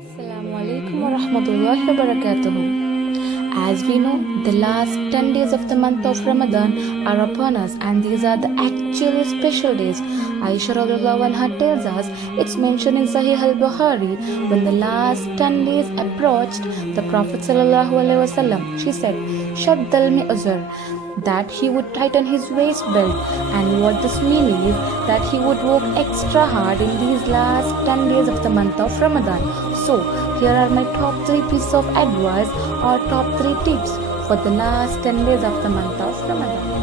Assalamu alaikum wa rahmatullahi wa barakatuhu. As we know, the last 10 days of the month of Ramadan are upon us, and these are the actually special days. Aisha radiallahu anha tells us, it's mentioned in Sahih al-Bukhari, when the last 10 days approached, the Prophet sallallahu alaihi wasallam, she said, Shadd al-mi'zar, that he would tighten his waist belt. And what this means is that he would work extra hard in these last 10 days of the month of Ramadan. So, here are my top 3 pieces of advice or top 3 tips for the last 10 days of the month of Ramadan.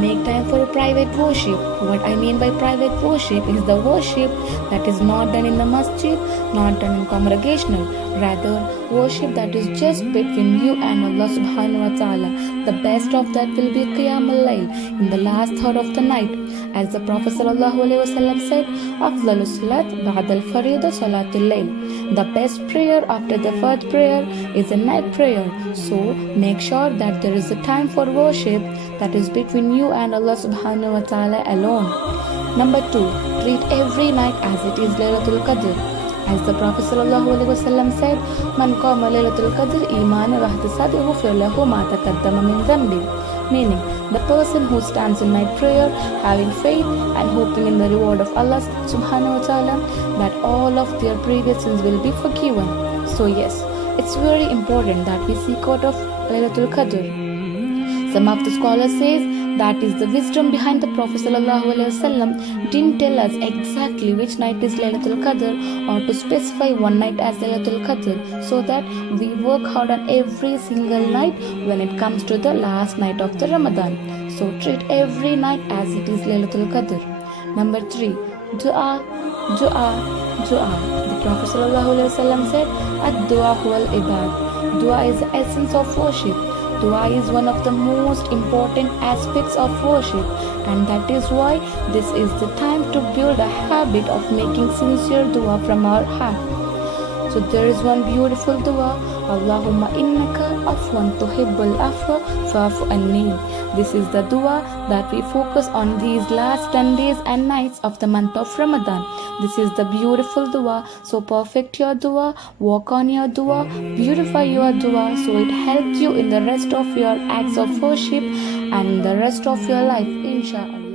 Make time for private worship. What I mean by private worship is the worship that is not done in the masjid, not done in congregational. Rather, worship that is just between you and Allah subhanahu wa ta'ala. The best of that will be Qiyam al-Layl, in the last third of the night. As the Prophet sallallahu alaihi wasallam said, Afdalu salat ba'da al-farida salatul layl. The best prayer after the first prayer is a night prayer. So, make sure that there is a time for worship that is between you and Allah subhanahu wa ta'ala alone. Number 2, treat every night as it is Laylatul Qadr. As the Prophet sallallahu alaihi wasallam said, Man qama Laylatul Qadr iman wa ihtisaban ghufira lahu ma taqaddama min dhanbi. Meaning, the person who stands in night prayer, having faith and hoping in the reward of Allah subhanahu wa ta'ala, that all of their previous sins will be forgiven. So yes, it's very important that we seek out of Laylatul Qadr. Some of the scholars says that is the wisdom behind the Prophet ﷺ didn't tell us exactly which night is Laylatul Qadr or to specify one night as Laylatul Qadr, so that we work hard on every single night when it comes to the last night of the Ramadan. So treat every night as it is Laylatul Qadr. Number 3, Dua, Dua, Dua. The Prophet ﷺ said, Ad-Dua huwal ibad. Dua is the essence of worship. Dua is one of the most important aspects of worship, and that is why this is the time to build a habit of making sincere dua from our heart. So there is one beautiful dua, Allahumma innaka afwan tuhibbul afwa fa'fu anni. This is the dua that we focus on these last 10 days and nights of the month of Ramadan. This is the beautiful dua. So perfect your dua, work on your dua, beautify your dua, so it helps you in the rest of your acts of worship and the rest of your life, inshallah.